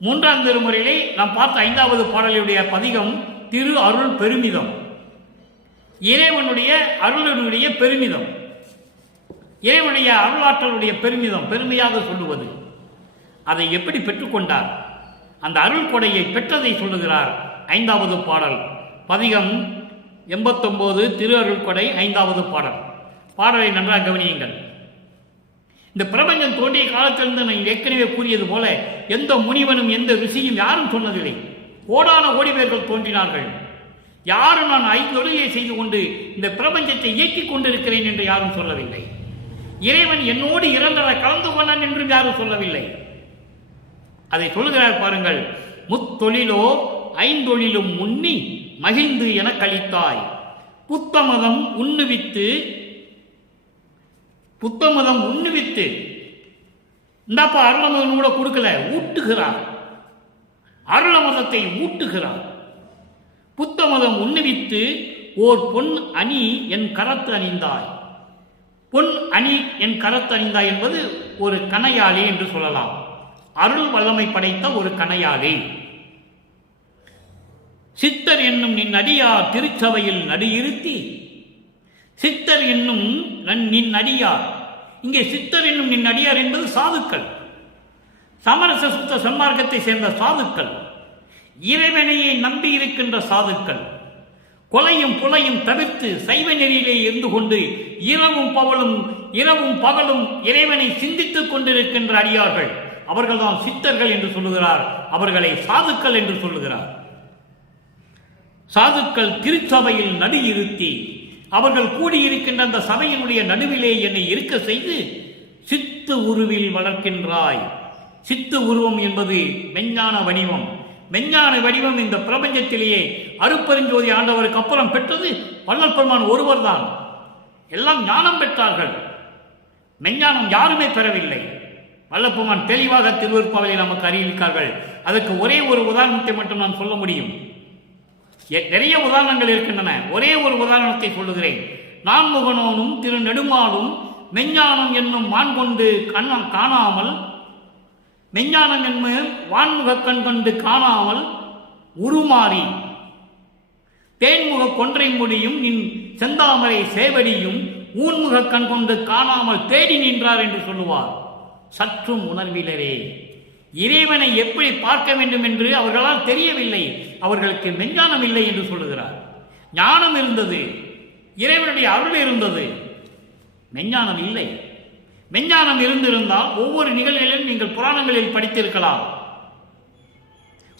3ஆம் திருமுறையிலே நாம் பார்த்த 5வது பாடலுடைய பதிகம் திரு அருள் பெருமிதம். இறைவனுடைய அருளுடைய பெருமிதம், இறைவனுடைய அருளாற்றலுடைய பெருமிதம், பெருமையாக சொல்லுவது. அதை எப்படி பெற்றுக்கொண்டார்? அந்த அருள் கொடையை பெற்றதை சொல்லுகிறார் 5வது பாடல், பதிகம் 89, திரு அருள் கொடை 5வது பாடல். பாடலை நன்றாக கவனியுங்கள். இந்த பிரபஞ்சம் தோன்றிய காலத்திலிருந்து நான் ஏற்கனவே கூறியது போல எந்த முனிவனும் எந்த ரிஷியும் யாரும் சொன்னதில்லை. கோடான கோடி பேர்கள் தோன்றினார்கள். யாரும் நான் 5 தொழிலை செய்து கொண்டு இந்த பிரபஞ்சத்தை இயக்கிக் கொண்டிருக்கிறேன் என்று யாரும் சொல்லவில்லை. இறைவன் என்னோடு 2 கலந்து கொண்டான் என்றும் யாரும் சொல்லவில்லை. அதை சொல்லுகிறார் பாருங்கள். முத்தொழிலோ 5 தொழிலும் முன்னி மகிழ்ந்து என கழித்தாய், புத்தமதம் உண்ணுவித்து இந்தப்பா அருளமதம் கூட கொடுக்கல, ஊட்டுகிறார். அருளமதத்தை ஊட்டுகிறார். புத்தமதம் உண்ணுவித்து ஓர் பொன் அணி என் கரத்து அணிந்தாய். பொன் அணி என் கரத்து அணிந்தாய் என்பது ஒரு கணையாளி என்று சொல்லலாம். அருள் வல்லமை படைத்த ஒரு கணையாளி. சித்தர் என்னும் நின் அடியார் திருச்சபையில் நடியிருத்தி, சித்தர் என்னும் நின் அடியார், இங்கே சித்தர் என்னும் நின் அடியார் என்பது சாதுக்கள், சமரச சுத்த சன்மார்க்கத்தை சேர்ந்த சாதுக்கள், இறைவனையை நம்பி இருக்கின்ற சாதுக்கள், கொலையும் புலையும் தவிர்த்து சைவ நெறியிலே இருந்து கொண்டு இரவும் பகலும் இறைவனை சிந்தித்துக் கொண்டிருக்கின்ற அடியார்கள், அவர்கள்தான் சித்தர்கள் என்று சொல்லுகிறார். அவர்களை சாதுக்கள் என்று சொல்லுகிறார். சாதுக்கள் திருச்சபையில் நடுயிருத்தி, அவர்கள் கூடியிருக்கின்ற அந்த சபையினுடைய நடுவிலே என்னை இருக்க செய்து சித்து உருவில் வளர்க்கின்றாய். சித்து உருவம் என்பது மெஞ்ஞான வடிவம். மெஞ்ஞான வடிவம் இந்த பிரபஞ்சத்திலேயே அருட்பெருஞ்சோதி ஆண்டவருக்கு அப்புறம் பெற்றது வள்ளல் பெருமான் ஒருவர் தான். எல்லாம் ஞானம் பெற்றார்கள். மெஞ்ஞானம் யாருமே பெறவில்லை. வள்ளல் பெருமான் தெளிவாக திருவருட்பாவிலே நமக்கு அறிவித்தார்கள். அதற்கு ஒரே ஒரு உதாரணத்தை மட்டும் நான் சொல்ல முடியும். நிறைய உதாரணங்கள் இருக்கின்றன. ஒரே ஒரு உதாரணத்தை சொல்லுகிறேன். நான்முகனோனும் திரு நெடுமாலும் மெஞ்ஞானம் என்னும் மான் கொண்டு காணாமல், மெஞ்ஞானம் என்னும் வான்முக கண் கொண்டு காணாமல் உருமாறி, தேன்முக கொன்றை முடியும் நின் செந்தாமரை சேவடியும் ஊன்முக கண் கொண்டு காணாமல் தேடி நின்றார் என்று சொல்லுவார். சற்றும் உணர்விலரே. இறைவனை எப்படி பார்க்க வேண்டும் என்று அவர்களால் தெரியவில்லை. அவர்களுக்கு மெஞ்ஞானம் இல்லை என்று சொல்லுகிறார். ஞானம் இருந்தது, இறைவனுடைய அருள் இருந்தது, மெஞ்ஞானம் இல்லை. மெஞ்ஞானம் இருந்திருந்தால் ஒவ்வொரு நிகழ்வுகளிலும் நீங்கள் புராணங்களில் படித்திருக்கலாம்.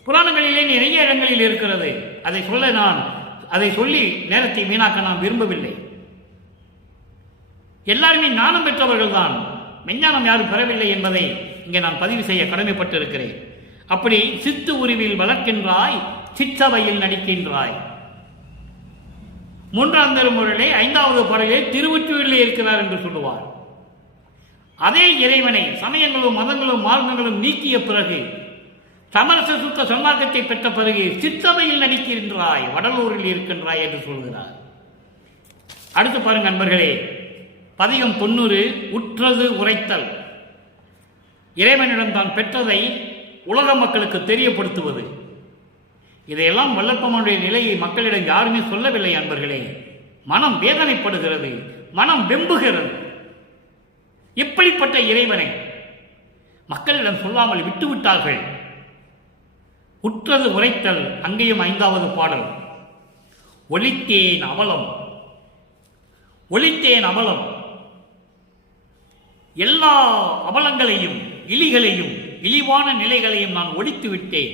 புராணங்களிலே நிறைய இடங்களில் இருக்கிறது. அதை சொல்லி நேரத்தை வீணாக்க நான் விரும்பவில்லை. எல்லாருமே ஞானம் பெற்றவர்கள் தான். மெஞ்ஞானம் யாரும் பெறவில்லை என்பதை இங்கே நான் பதிவு செய்ய கடமைப்பட்டிருக்கிறேன். அப்படி சித்து உருவில் வளர்க்கின்றாய், சிற்றவையில் நடிக்கின்றாய். 3ஆம் திருமுறையிலே 5வது பாடலிலே திருவொற்றியூரிலே இருக்கிறார் என்று சொல்லுவார். அதே இறைவனை சமயங்களும் மதங்களும் மார்க்கங்களும் நீக்கிய பிறகு, சமரச சுத்த சன்மார்க்கத்தை பெற்ற பிறகு சிற்றவையில் நடிக்கின்றாய், வடலூரில் இருக்கின்றாய் என்று சொல்கிறார். அடுத்து பாருங்க நண்பர்களே, பதிகம் 90, உற்றது உரைத்தல். இறைவனிடம் தான் பெற்றதை உலக மக்களுக்கு தெரியப்படுத்துவது. இதையெல்லாம் வள்ளல் பெருமானுடைய நிலையை மக்களிடம் யாருமே சொல்லவில்லை அன்பர்களே. மனம் வேதனைப்படுகிறது, மனம் வெம்புகிறது. இப்படிப்பட்ட இறைவனை மக்களிடம் சொல்லாமல் விட்டுவிட்டார்கள். உற்றது உரைத்தல். அங்கேயும் 5வது பாடல். ஒளித்தேன் அவலம், ஒளித்தேன் அவலம். எல்லா அவலங்களையும் இலிகளையும் இழிவான நிலைகளையும் நான் ஒழித்து விட்டேன்.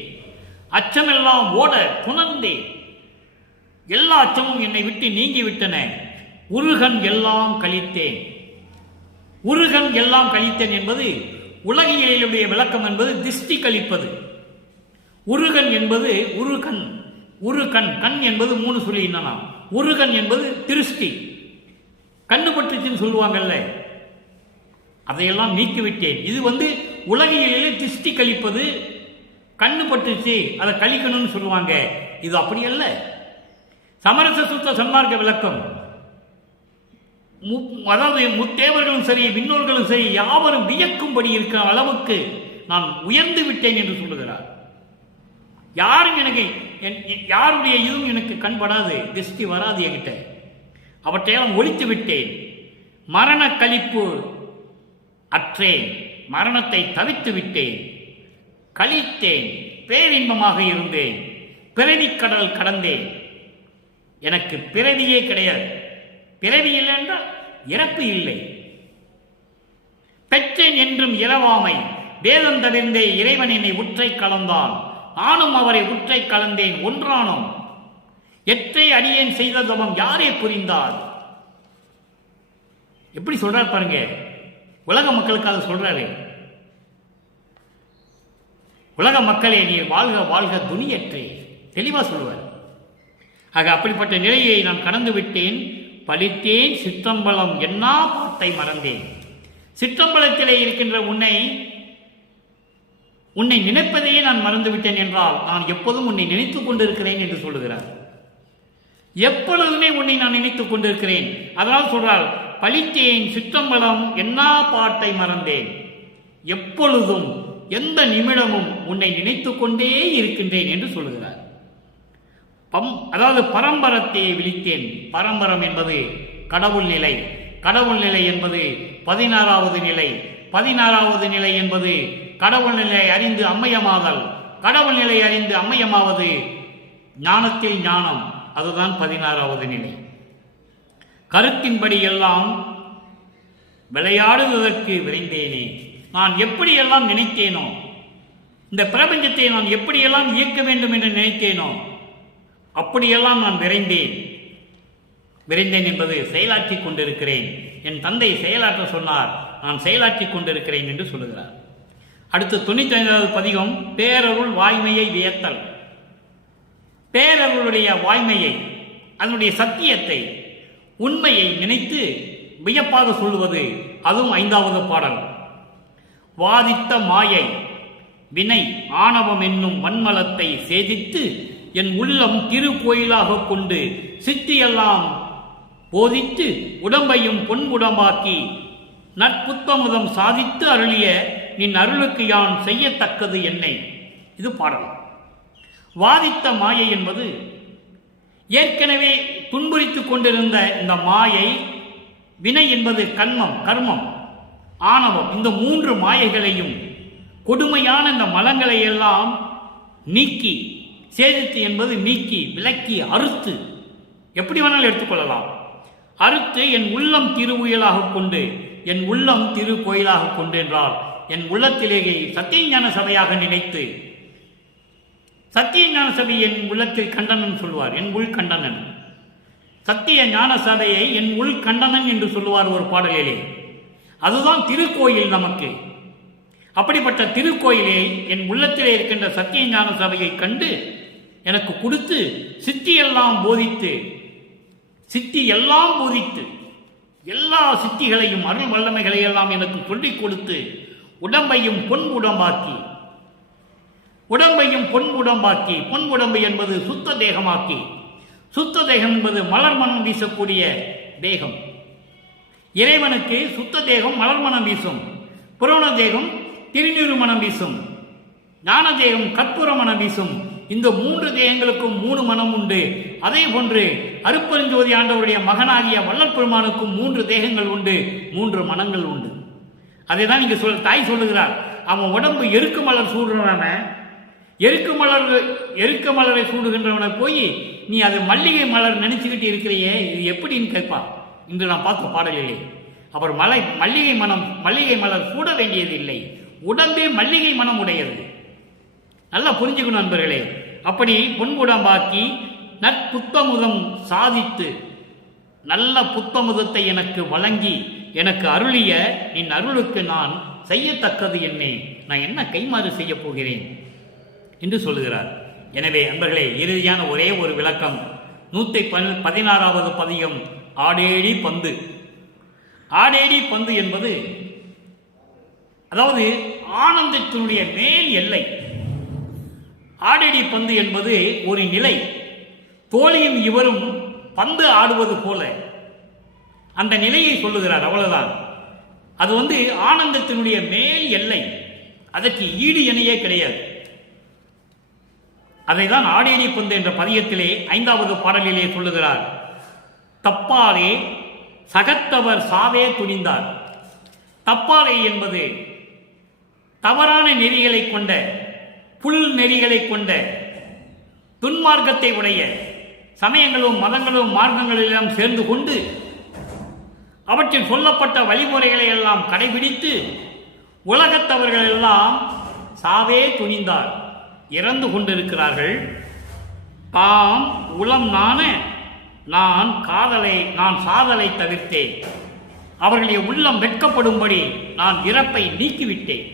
அச்சமெல்லாம் ஓட துணர்ந்தேன். எல்லா அச்சமும் என்னை விட்டு நீங்கிவிட்டன. உருகன் எல்லாம் கழித்தேன். உருகன் எல்லாம் கழித்தேன் என்பது உலகியலுடைய விளக்கம் என்பது திஷ்டி கழிப்பது. உருகன் என்பது உருகன், உருகன், கண் என்பது 3 சொல்லி என்னன்னா உருகன் என்பது திருஷ்டி, கண்ணு பட்டுச்சுன்னு சொல்லுவாங்கல்ல, அதையெல்லாம் நீக்கிவிட்டேன். இது உலகியலிலே திஷ்டி கழிப்பது, கண்ணு பட்டுச்சு அதை கழிக்கணும்னு சொல்லுவாங்க. இது அப்படி அல்ல. சமரச சுத்த சன்மார்க்க விளக்கம், அதாவது முத்தேவர்களும் சரி விண்ணோர்களும் சரி யாவரும் வியக்கும்படி இருக்கிற அளவுக்கு நான் உயர்ந்து விட்டேன் என்று சொல்லுகிறார். யாரும் எனக்கு யாருடைய இதுவும் எனக்கு கண்படாது, திருஷ்டி வராது என்கிட்ட. அவற்றையெல்லாம் ஒழித்து விட்டேன். மரண கழிப்பு அற்றேன். மரணத்தை தவித்து விட்டேன். கழித்தேன். பேரின்பமாக இருந்தேன். பிறவிக்கடல் கடந்தேன். எனக்கு பிறவியே கிடையாது. பிறவி இல்லை என்றால் இறப்பு இல்லை. பெற்றேன் என்றும் இரவாமை வேதம் தவிர்ந்தே இறைவன் என்னை உற்றை கலந்தான். நானும் அவரை உற்றை கலந்தேன் ஒன்றானோம். எற்றை அடியேன் செய்த தவம் யாரே புரிந்தார். எப்படி சொல்றார் பாருங்க. உலக மக்களுக்கு அதை சொல்றாரு. உலக மக்களே நீ வாழ்க வாழ்க துணியற்றே தெளிவா சொல்லுவார். ஆக அப்படிப்பட்ட நிலையை நான் கடந்து விட்டேன். பழித்தேன் சிற்றம்பலம் என்னா பாட்டை மறந்தேன். சிற்றம்பலத்திலே இருக்கின்ற உன்னை நினைப்பதையே நான் மறந்துவிட்டேன் என்றால் நான் எப்போதும் உன்னை நினைத்துக் கொண்டிருக்கிறேன் என்று சொல்லுகிறார். எப்பொழுதுமே உன்னை நான் நினைத்துக் கொண்டிருக்கிறேன். அதனால் சொல்றார், பழித்தேன் சிற்றம்பலம் என்னா பாட்டை மறந்தேன். எப்பொழுதும் எந்த நிமிடமும் உன்னை நினைத்துக் கொண்டே இருக்கின்றேன் என்று சொல்லுகிறார். அதாவது பரம்பரத்தை விழித்தேன். பரம்பரம் என்பது கடவுள் நிலை. கடவுள் நிலை என்பது 16வது நிலை. 16வது நிலை என்பது கடவுள் நிலை அறிந்து அம்மையமாதல். கடவுள் நிலை அறிந்து அம்மையமாவது ஞானத்தில் ஞானம். அதுதான் 16வது நிலை. கருத்தின்படி எல்லாம் விளையாடுவதற்கு விரைந்தேனே. நான் எப்படியெல்லாம் நினைத்தேனோ, இந்த பிரபஞ்சத்தை நான் எப்படியெல்லாம் இயக்க வேண்டும் என்று நினைத்தேனோ அப்படியெல்லாம் நான் விரைந்தேன். விரைந்தேன் என்பது செயலாற்றி கொண்டிருக்கிறேன். என் தந்தை செயலாற்ற சொன்னார், நான் செயலாற்றி கொண்டிருக்கிறேன் என்று சொல்லுகிறார். அடுத்து 95வது பதிகம் பேரருள் வாய்மையை வியத்தல். பேரருளுடைய வாய்மையை, அதனுடைய சத்தியத்தை, உண்மையை நினைத்து வியப்பாக சொல்லுவது. அதுவும் 5வது பாடல். வாதித்த மாயை வினை ஆணவம் என்னும் வன்மலத்தை சேதித்து என் உள்ளம் திருக்கோயிலாக கொண்டு சித்தியெல்லாம் போதித்து உடம்பையும் பொன் உடம்பாக்கி நற்புத்தமுதம் சாதித்து அருளிய நின் அருளுக்கு யான் செய்யத்தக்கது என்னை. இது பாடல். வாதித்த மாயை என்பது ஏற்கனவே துன்புரித்துக் கொண்டிருந்த இந்த மாயை, வினை என்பது கர்மம், ஆணவம், இந்த 3 மாயைகளையும் கொடுமையான இந்த மலங்களை எல்லாம் நீக்கி, சேதித்து என்பது நீக்கி, விலக்கி, அறுத்து, எப்படி வேணாலும் எடுத்துக்கொள்ளலாம். அறுத்து என் உள்ளம் திருவுயலாக கொண்டு, என் உள்ளம் திரு கோயிலாக கொண்டு என்றால் என் உள்ளத்திலேயே சத்தியஞான சபையாக நினைத்து, சத்திய ஞான சபை என் உள்ளத்தில் கண்டனன் சொல்வார், என் உள் கண்டனன். சத்திய ஞான சபையை என் உள் கண்டனன் என்று சொல்லுவார் ஒரு பாடலிலே. அதுதான் திருக்கோயில் நமக்கு. அப்படிப்பட்ட திருக்கோயிலை என் உள்ளத்திலே இருக்கின்ற சத்திய ஞான சபையை கண்டு எனக்கு கொடுத்து சித்தியெல்லாம் போதித்து, சித்தி எல்லாம் போதித்து, எல்லா சித்திகளையும் அருள் வல்லமைகளை எல்லாம் எனக்கு சொல்லிக் கொடுத்து உடம்பையும் பொன் உடம்பாக்கி, உடம்பையும் பொன் உடம்பாக்கி, பொன் உடம்பு என்பது சுத்த தேகமாக்கி, சுத்த தேகம் என்பது மலர் மனம் வீசக்கூடிய தேகம். இறைவனுக்கு சுத்த தேகம் மலர் மனம் வீசும், புரோண தேகம் திருநீறு மனம் வீசும், ஞான தேகம் கற்பூர மனம் வீசும். இந்த 3 தேகங்களுக்கும் 3 மனம் உண்டு. அதே போன்று அருப்பெருஞ்சோதி ஆண்டவருடைய மகனாகிய வள்ளல் பெருமானுக்கும் 3 தேகங்கள் உண்டு, 3 மனங்கள் உண்டு. அதை தான் இங்க தாய் சொல்லுகிறார். அவன் உடம்பு எருக்கு மலர் சூடுறவன, எருக்கு மலரை சூடுகின்றவனை போய் நீ அது மல்லிகை மலர் நினைச்சுக்கிட்டு இருக்கிறையே, இது எப்படின்னு கேட்பான். இன்று நான் பார்த்த பாடலிலே அவர் மல்லிகை மலர் சூட வேண்டியதில்லை, உடம்பே மல்லிகை மனம் உடையது. நல்லா புரிஞ்சுக்கணும் நண்பர்களே. அப்படி பொன்புடம்பாக்கி நற்புத்தமுதம் சாதித்து நல்ல புத்தமுதத்தை எனக்கு வழங்கி எனக்கு அருளிய நின் அருளுக்கு நான் செய்யத்தக்கது என்னை, நான் என்ன கைமாறு செய்ய போகிறேன் என்று சொல்லுகிறார். எனவே அன்பர்களே, இறுதியான ஒரே ஒரு விளக்கம் 116வது பதிகம் ஆடேடி பந்து. ஆடேடி பந்து என்பது அதாவது ஆனந்தத்தினுடைய மேல் எல்லை. ஆடேடி பந்து என்பது ஒரு நிலை. தோழியும் இவரும் பந்து ஆடுவது போல அந்த நிலையை சொல்லுகிறார். அவ்வளவுதான். அது ஆனந்தத்தினுடைய மேல் எல்லை. அதற்கு ஈடு இணையே கிடையாது. அதைதான் ஆடேடி பந்து என்ற பதியத்திலே 5வது பாடலிலே சொல்லுகிறார். தப்பாலே சகத்தவர் சாவே துணிந்தார். தப்பாலே என்பது தவறான நெறிகளை கொண்ட, புல் நெறிகளை கொண்ட, துன்மார்க்கத்தை உடைய சமயங்களும் மதங்களும் மார்க்கங்களெல்லாம் சேர்ந்து கொண்டு அவற்றில் சொல்லப்பட்ட வழிமுறைகளை எல்லாம் கடைபிடித்து உலகத்தவர்கள் எல்லாம் சாவே துணிந்தார், இறந்து கொண்டிருக்கிறார்கள். தாம் உளம் நாண நான் சாதலை தவிர்த்தேன். அவர்களுடைய உள்ளம் வெட்கப்படும்படி நான் இறப்பை நீக்கிவிட்டேன்.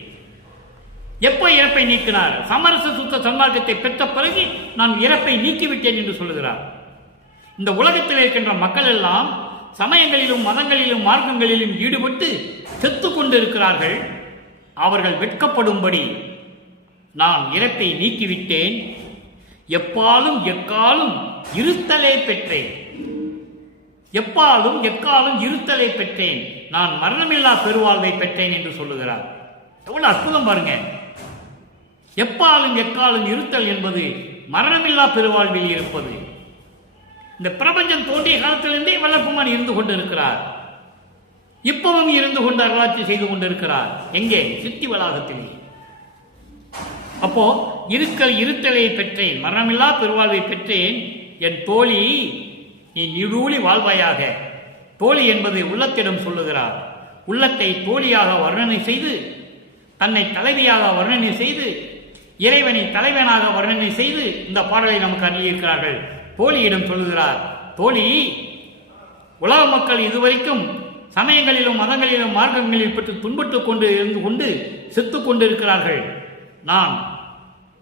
எப்போ இறப்பை நீக்கினார்? சமரச சுத்த சன்மார்க்கத்தை பெற்ற பிறகு நான் இறப்பை நீக்கிவிட்டேன் என்று சொல்லுகிறார். இந்த உலகத்தில் இருக்கின்ற மக்கள் எல்லாம் சமயங்களிலும் மதங்களிலும் மார்க்கங்களிலும் ஈடுபட்டு செத்து கொண்டிருக்கிறார்கள். அவர்கள் வெட்கப்படும்படி நான் இறப்பை நீக்கிவிட்டேன். எப்பாலும் எக்காலும் இருத்தலே பெற்றேன். எப்பாலும் எக்காலும் இருத்தலை பெற்றேன். நான் மரணமில்லா பெருவாழ்வை பெற்றேன் என்று சொல்லுகிறார். எவ்வளவு அற்புதம் பாருங்க. எப்பாலும் எக்காலும் இருத்தல் என்பது மரணமில்லா பெருவாழ்வில் இருப்பது. இந்த பிரபஞ்சம் தோன்றிய காலத்திலிருந்தே வல்லபெருமான் இருந்து கொண்டிருக்கிறார். இப்பவும் இருந்து கொண்டு அருளாட்சி செய்து கொண்டிருக்கிறார். எங்கே? சித்தி வளாகத்திலே. அப்போ இருத்தலை பெற்றேன், மரணமில்லா பெருவாழ்வை பெற்றேன். என் தோழி நீ நிரூழி வாழ்வாயாக. தோழி என்பது உள்ளத்திடம் சொல்லுகிறார். உள்ளத்தை தோழியாக வர்ணனை செய்து, தன்னை தலைவியாக வர்ணனை செய்து, இறைவனை தலைவனாக வர்ணனை செய்து இந்த பாடலை நமக்கு அருளியிருக்கிறார்கள். தோழியிடம் சொல்லுகிறார், தோழி, உலக மக்கள் இதுவரைக்கும் சமயங்களிலும் மதங்களிலும் மார்க்கங்களில் பெற்று துன்புற்றுக் கொண்டு இருந்து கொண்டு செத்து கொண்டிருக்கிறார்கள். நான்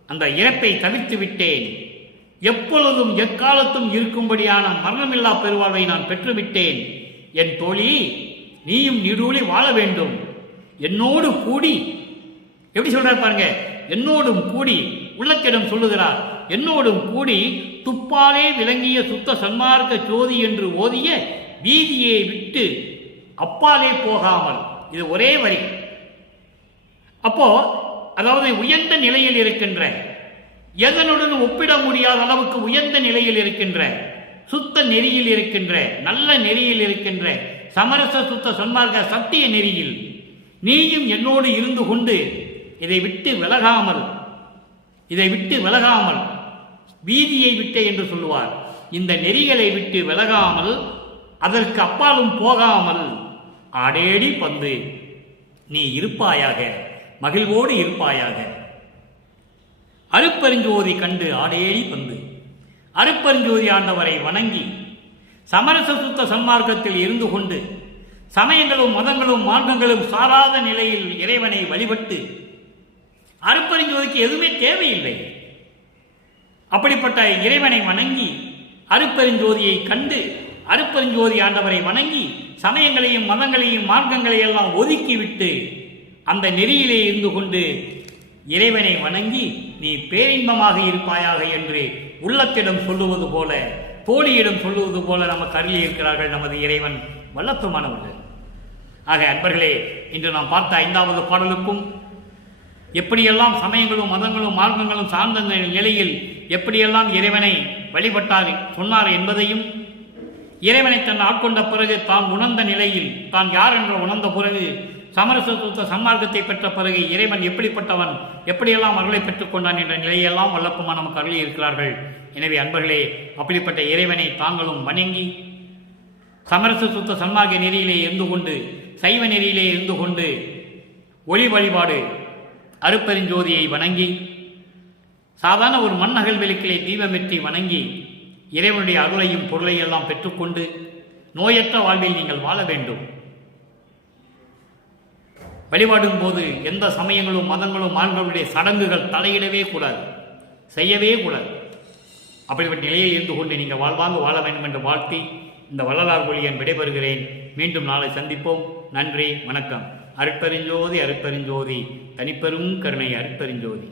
அந்த இறப்பை தவிர்த்து விட்டேன். எப்பொழுதும் எக்காலத்தும் இருக்கும்படியான மரணமில்லா பெருவாழ்வை நான் பெற்றுவிட்டேன். என் தோழி, நீயும் நீடூழி வாழ வேண்டும். என்னோடு கூடி, எப்படி சொல்றார் பாருங்க, என்னோடும் கூடி, உள்ளத்திடம் சொல்லுகிறார், என்னோடும் கூடி துப்பாலே விளங்கிய சுத்த சன்மார்க்க ஜோதி என்று ஓதிய வீதியை விட்டு அப்பாலே போகாமல். இது ஒரே வரி. அப்போ அதாவது உயர்ந்த நிலையில் இருக்கின்ற, எதனுடன் ஒப்பிட முடியாத அளவுக்கு உயர்ந்த நிலையில் இருக்கின்ற, சுத்த நெறியில் இருக்கின்ற, நல்ல நெறியில் இருக்கின்ற, சமரச சுத்த சன்மார்க்க சத்திய நெறியில் நீயும் என்னோடு இருந்து கொண்டு இதை விட்டு விலகாமல் வீதியை விட்டு என்று சொல்லுவார். இந்த நெறிகளை விட்டு விலகாமல், அதற்கு அப்பாலும் போகாமல் ஆடேடி பந்து நீ இருப்பாயாக, மகிழ்வோடு இருப்பாயாக. அருப்பெருஞ்சோதி கண்டு ஆடேடி பந்து. அருப்பெருஞ்சோதி ஆண்டவரை வணங்கி சமரச சுத்த சன்மார்க்கத்தில் இருந்து கொண்டு சமயங்களும் மதங்களும் மார்க்கங்களும் சாராத நிலையில் இறைவனை வழிபட்டு, அருப்பெருஞ்சோதிக்கு எதுவுமே தேவையில்லை. அப்படிப்பட்ட இறைவனை வணங்கி அருப்பெருஞ்சோதியை கண்டு, அருப்பெருஞ்சோதி ஆண்டவரை வணங்கி சமயங்களையும் மதங்களையும் மார்க்கங்களையும் எல்லாம் ஒதுக்கிவிட்டு அந்த நெறியிலே இருந்து கொண்டு இறைவனை வணங்கி நீ பேரின்பமாக இருப்பாயாக என்று உள்ளத்திடம் சொல்லுவது போல, தோழியிடம் சொல்லுவது போல நமக்கு அருளி இருக்கிறார்கள் நமது இறைவன் வல்லத்துமானவர்கள். ஆக அன்பர்களே, இன்று நாம் பார்த்த 5வது பாடலுக்கும் எப்படியெல்லாம் சமயங்களும் மதங்களும் மார்க்கங்களும் சார்ந்த நிலையில் எப்படியெல்லாம் இறைவனை வழிபட்டார் சொன்னார் என்பதையும், இறைவனை தன் ஆட்கொண்ட பிறகு தான் உணர்ந்த நிலையில், தான் யார் என்று உணர்ந்த பிறகு, சமரச சுத்த சன்மார்க்கத்தை பெற்ற பிறகு இறைவன் எப்படிப்பட்டவன், எப்படியெல்லாம் அருளை பெற்றுக் கொண்டான் என்ற நிலையெல்லாம் வல்லப்புமா நமக்கு அருளி இருக்கிறார்கள். எனவே அன்பர்களே, அப்படிப்பட்ட இறைவனை தாங்களும் வணங்கி சமரச சுத்த சன்மார்க்க நெறியிலே இருந்து கொண்டு சைவ நெறியிலே இருந்து கொண்டு ஒளி வழிபாடு அருட்பெருஞ்சோதியை வணங்கி சாதாரண ஒரு மண்ணகல் விளக்கிலே தீபமெற்றி வணங்கி இறைவனுடைய அருளையும் பொருளையும் எல்லாம் பெற்றுக்கொண்டு நோயற்ற வாழ்வில் நீங்கள் வாழ வேண்டும். வழிபாடும் போது எந்த சமயங்களும் மதங்களும் ஆண்களுடைய சடங்குகள் தலையிடவே கூடாது, செய்யவே கூடாது. அப்படிப்பட்ட நிலையில் இருந்து கொண்டு நீங்கள் வாழ்வாங்க வாழ வேண்டும் என்று வாழ்த்தி இந்த வள்ளலார் மொழியன் விடைபெறுகிறேன். மீண்டும் நாளை சந்திப்போம். நன்றி, வணக்கம். அருட்பெருஞ்சோதி அருட்பெருஞ்சோதி, தனிப்பெரும் கருணை அருட்பெருஞ்சோதி.